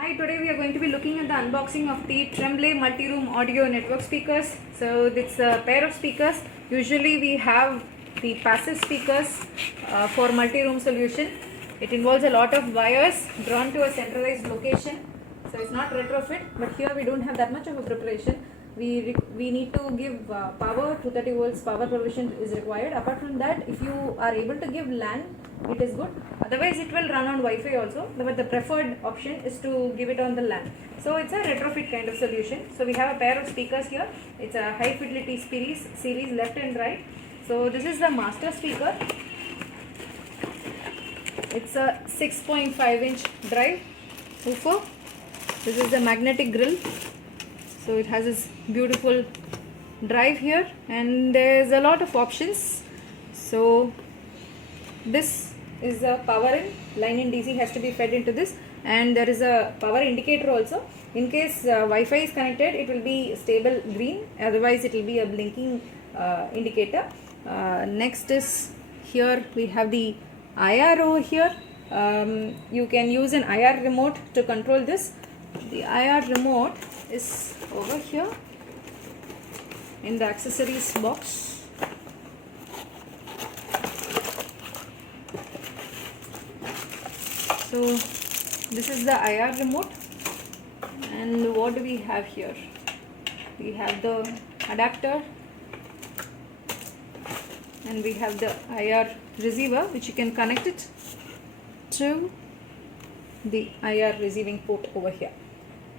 Hi, today we are going to be looking at the unboxing of the Tremblay Multiroom Audio Network speakers. So it's a pair of speakers. Usually we have the passive speakers for multi-room solution. It involves a lot of wires drawn to a centralized location. So it's not retrofit, but here we don't have that much of a preparation. We need to give power, 230 volts power provision is required. Apart from that, if you are able to give LAN, it is good. Otherwise it will run on Wi-Fi also, but the preferred option is to give it on the LAN. So it's a retrofit kind of solution. So we have a pair of speakers here. It's a high fidelity series left and right. So this is the master speaker. It's a 6.5-inch drive woofer. This is the magnetic grill. So it has this beautiful drive here, and there's a lot of options. So this is a power in, line in DC has to be fed into this, and there is a power indicator also. In case Wi-Fi is connected, it will be stable green, otherwise it will be a blinking indicator. Next is, here we have the IR over here. You can use an IR remote to control this. The IR remote is over here in the accessories box. So this is the IR remote, and what do we have here? We have the adapter, and we have the IR receiver, which you can connect it to the IR receiving port over here.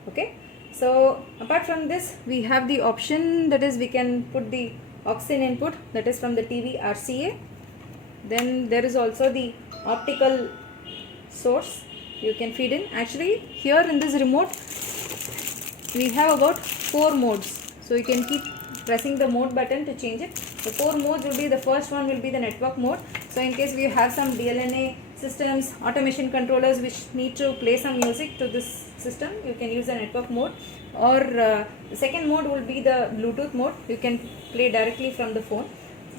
Okay, so apart from this, we have the option, that is we can put the aux-in input, that is from the TV RCA. Then there is also the optical source you can feed in. Actually here in this remote we have about 4 modes, so you can keep pressing the mode button to change it. The 4 modes will be, the first one will be the network mode. So in case we have some DLNA systems, automation controllers which need to play some music to this system, you can use the network mode. Or the second mode will be the Bluetooth mode, you can play directly from the phone.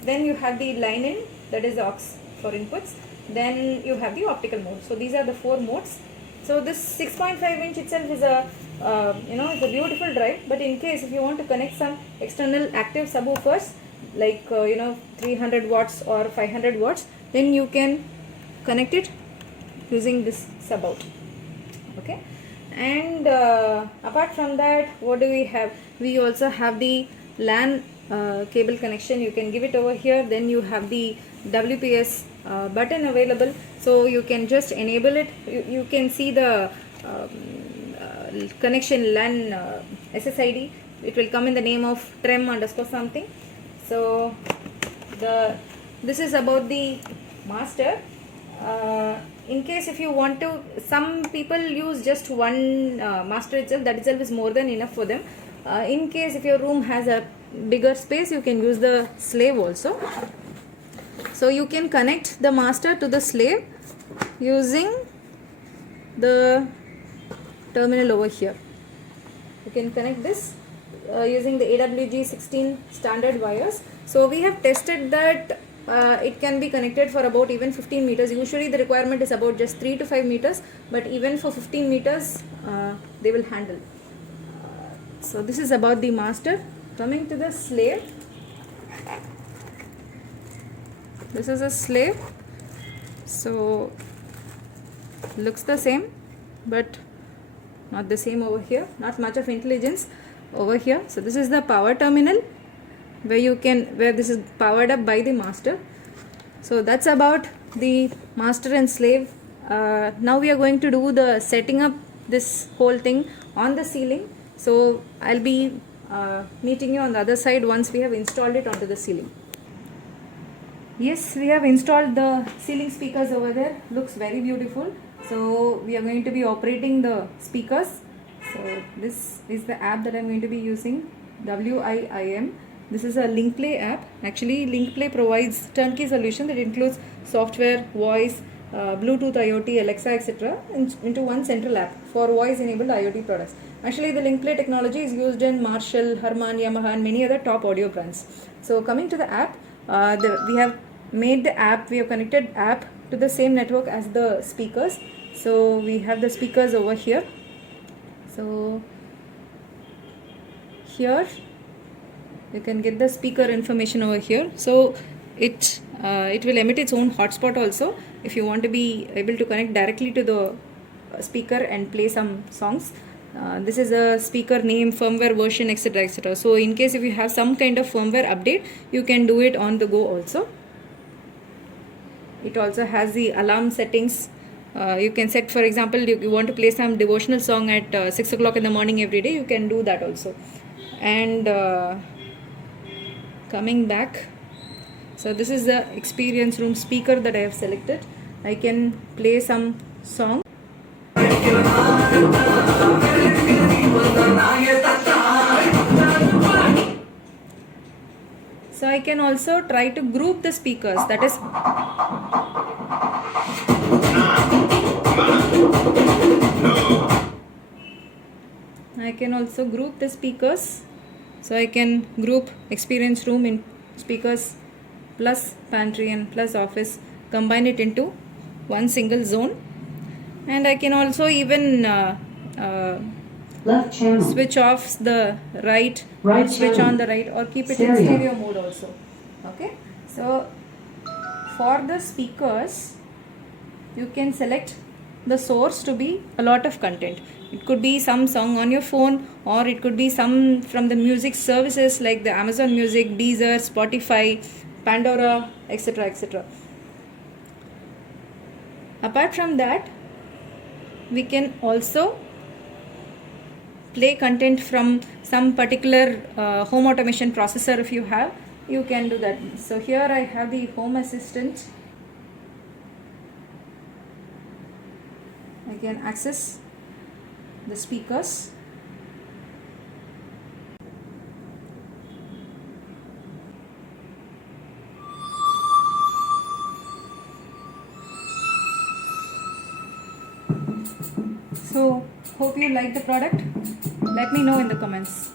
Then you have the line in, that is the aux for inputs. Then you have the optical mode. So these are the 4 modes. So this 6.5-inch itself is a it's a beautiful drive, but in case if you want to connect some external active subwoofers like 300 watts or 500 watts, then you can connect it using this sub out. Okay, and apart from that, what do we have? We also have the LAN cable connection. You can give it over here. Then you have the WPS button available, so you can just enable it. You can see the connection LAN SSID. It will come in the name of trem underscore something. So this is about the master. In case if you want to, some people use just one master itself, that itself is more than enough for them. In case if your room has a bigger space, you can use the slave also. So you can connect the master to the slave using the terminal over here. You can connect this using the AWG16 standard wires. So we have tested that it can be connected for about even 15 meters. Usually the requirement is about just 3 to 5 meters, but even for 15 meters they will handle. So this is about the master. Coming to the slave, this is a slave. So looks the same, but not the same over here. Not much of intelligence over here. So this is the power terminal where this is powered up by the master. So that's about the master and slave. Now we are going to do the setting up this whole thing on the ceiling. So I'll be meeting you on the other side once we have installed it onto the ceiling. Yes, we have installed the ceiling speakers over there. Looks very beautiful. So we are going to be operating the speakers. So this is the app that I'm going to be using, WIIM. This is a LinkPlay app. Actually, LinkPlay provides turnkey solution that includes software, voice, Bluetooth, IoT, Alexa, etc. into one central app for voice-enabled IoT products. Actually, the LinkPlay technology is used in Marshall, Harman, Yamaha, and many other top audio brands. So coming to the app, we have made the app. We have connected app to the same network as the speakers. So we have the speakers over here. So here you can get the speaker information over here. So it will emit its own hotspot also if you want to be able to connect directly to the speaker and play some songs. This is a speaker name, firmware version, etc, etc. So in case if you have some kind of firmware update, you can do it on the go also. It also has the alarm settings. You can set, for example, you want to play some devotional song at 6 o'clock in the morning every day, you can do that also. And coming back, so this is the experience room speaker that I have selected. I can play some song. So I can also try to group the speakers, that is I can also group the speakers. So I can group experience room in speakers plus pantry and plus office, combine it into one single zone. And I can also even left channel, switch off the right switch channel, on the right, or keep it stereo. in stereo mode also. Okay, so for the speakers you can select the source to be a lot of content. It could be some song on your phone, or it could be some from the music services like the Amazon Music, Deezer, Spotify, Pandora, etc, etc. Apart from that, we can also play content from some particular home automation processor. If you have, you can do that. So here I have the home assistant. I can access the speakers. So hope you like the product. Let me know in the comments.